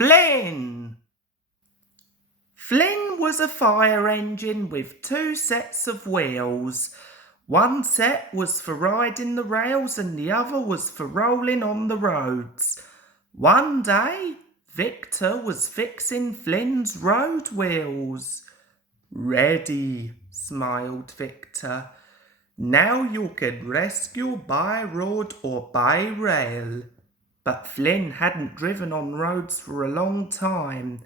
Flynn! Flynn was a fire engine with two sets of wheels. One set was for riding the rails and the other was for rolling on the roads. One day, Victor was fixing Flynn's road wheels. "Ready," smiled Victor. "Now you can rescue by road or by rail." But Flynn hadn't driven on roads for a long time.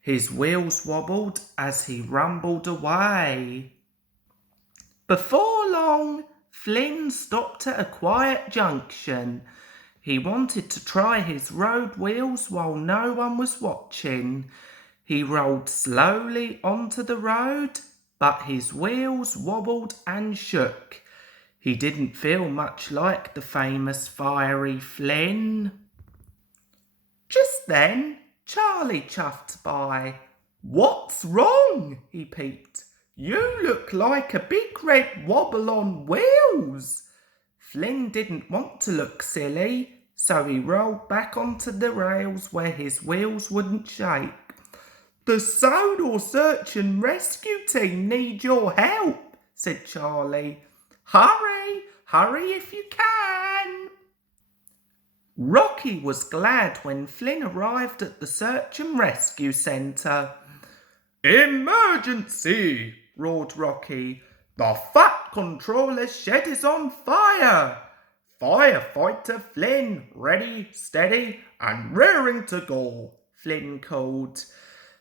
His wheels wobbled as he rumbled away. Before long, Flynn stopped at a quiet junction. He wanted to try his road wheels while no one was watching. He rolled slowly onto the road, but his wheels wobbled and shook. He didn't feel much like the famous fiery Flynn. Just then, Charlie chuffed by. "What's wrong?" he peeped. "You look like a big red wobble on wheels." Flynn didn't want to look silly, so he rolled back onto the rails where his wheels wouldn't shake. "The sonar search and rescue team need your help," said Charlie. Hurry if you can." Rocky was glad when Flynn arrived at the search and rescue centre. "Emergency!" roared Rocky. "The Fat Controller's shed is on fire! Firefighter Flynn, ready, steady, and rearing to go," Flynn called.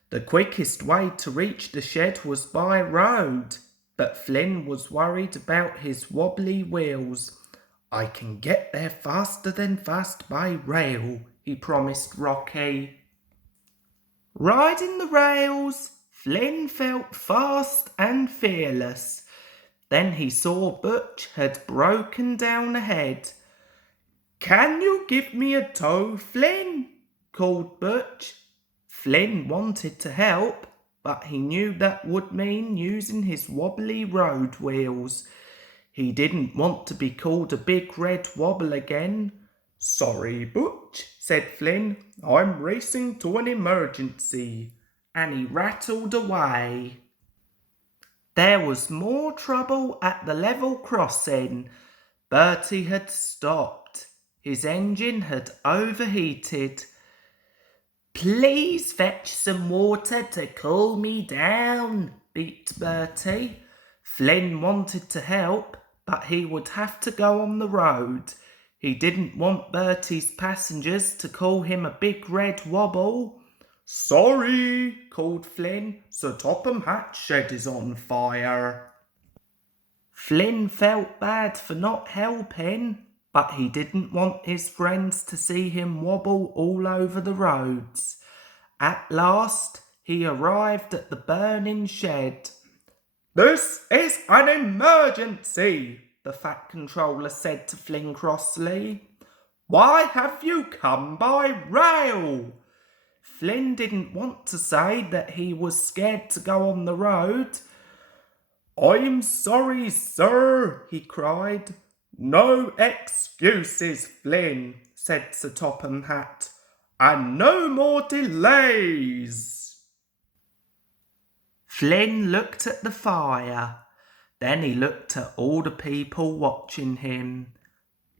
The quickest way to reach the shed was by road, but Flynn was worried about his wobbly wheels. "I can get there faster than fast by rail," he promised Rocky. Riding the rails, Flynn felt fast and fearless. Then he saw Butch had broken down ahead. "Can you give me a tow, Flynn?" called Butch. Flynn wanted to help, but he knew that would mean using his wobbly road wheels. He didn't want to be called a big red wobble again. "Sorry, Butch," said Flynn. "I'm racing to an emergency." And he rattled away. There was more trouble at the level crossing. Bertie had stopped. His engine had overheated. "Please fetch some water to cool me down," beeped Bertie. Flynn wanted to help, but he would have to go on the road. He didn't want Bertie's passengers to call him a big red wobble. "Sorry," called Flynn. "Sir Topham Hatt's shed is on fire." Flynn felt bad for not helping, but he didn't want his friends to see him wobble all over the roads. At last, he arrived at the burning shed. "This is an emergency," the Fat Controller said to Flynn crossly. "Why have you come by rail?" Flynn didn't want to say that he was scared to go on the road. "I'm sorry, sir," he cried. "No excuses, Flynn," said Sir Topham Hatt. "And no more delays." Flynn looked at the fire. Then he looked at all the people watching him.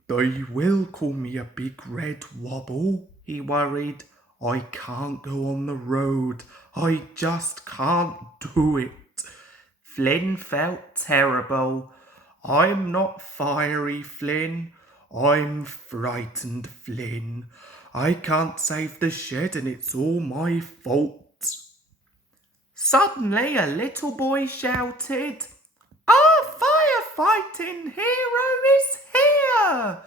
"They will call me a big red wobble," he worried. "I can't go on the road. I just can't do it." Flynn felt terrible. "I'm not fiery, Flynn. I'm frightened, Flynn. I can't save the shed and it's all my fault." Suddenly a little boy shouted, "Our firefighting hero is here!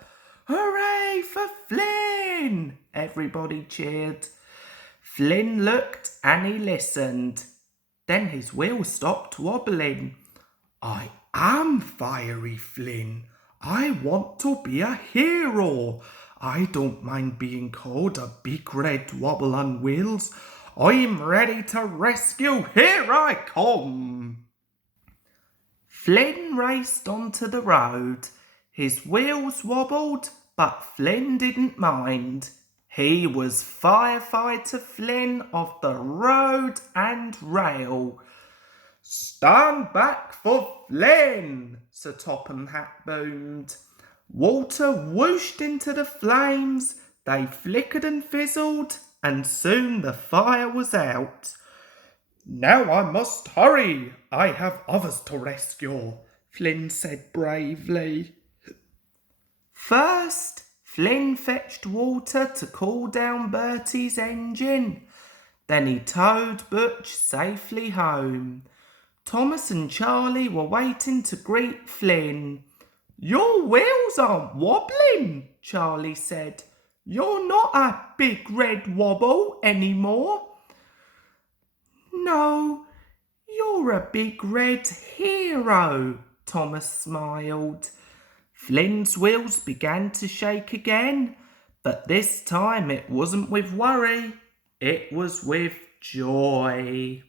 Hooray for Flynn!" Everybody cheered. Flynn looked and he listened. Then his wheels stopped wobbling. "I am fiery, Flynn. I want to be a hero. I don't mind being called a big red wobble on wheels. I'm ready to rescue. Here I come." Flynn raced onto the road. His wheels wobbled, but Flynn didn't mind. He was Firefighter Flynn of the Road and Rail. "Stand back for Flynn," Sir Topham Hatt boomed. Water whooshed into the flames, they flickered and fizzled, and soon the fire was out. "Now I must hurry, I have others to rescue," Flynn said bravely. First, Flynn fetched water to cool down Bertie's engine. Then he towed Butch safely home. Thomas and Charlie were waiting to greet Flynn. "Your wheels aren't wobbling," Charlie said. "You're not a big red wobble anymore." "No, you're a big red hero," Thomas smiled. Flynn's wheels began to shake again, but this time it wasn't with worry, it was with joy.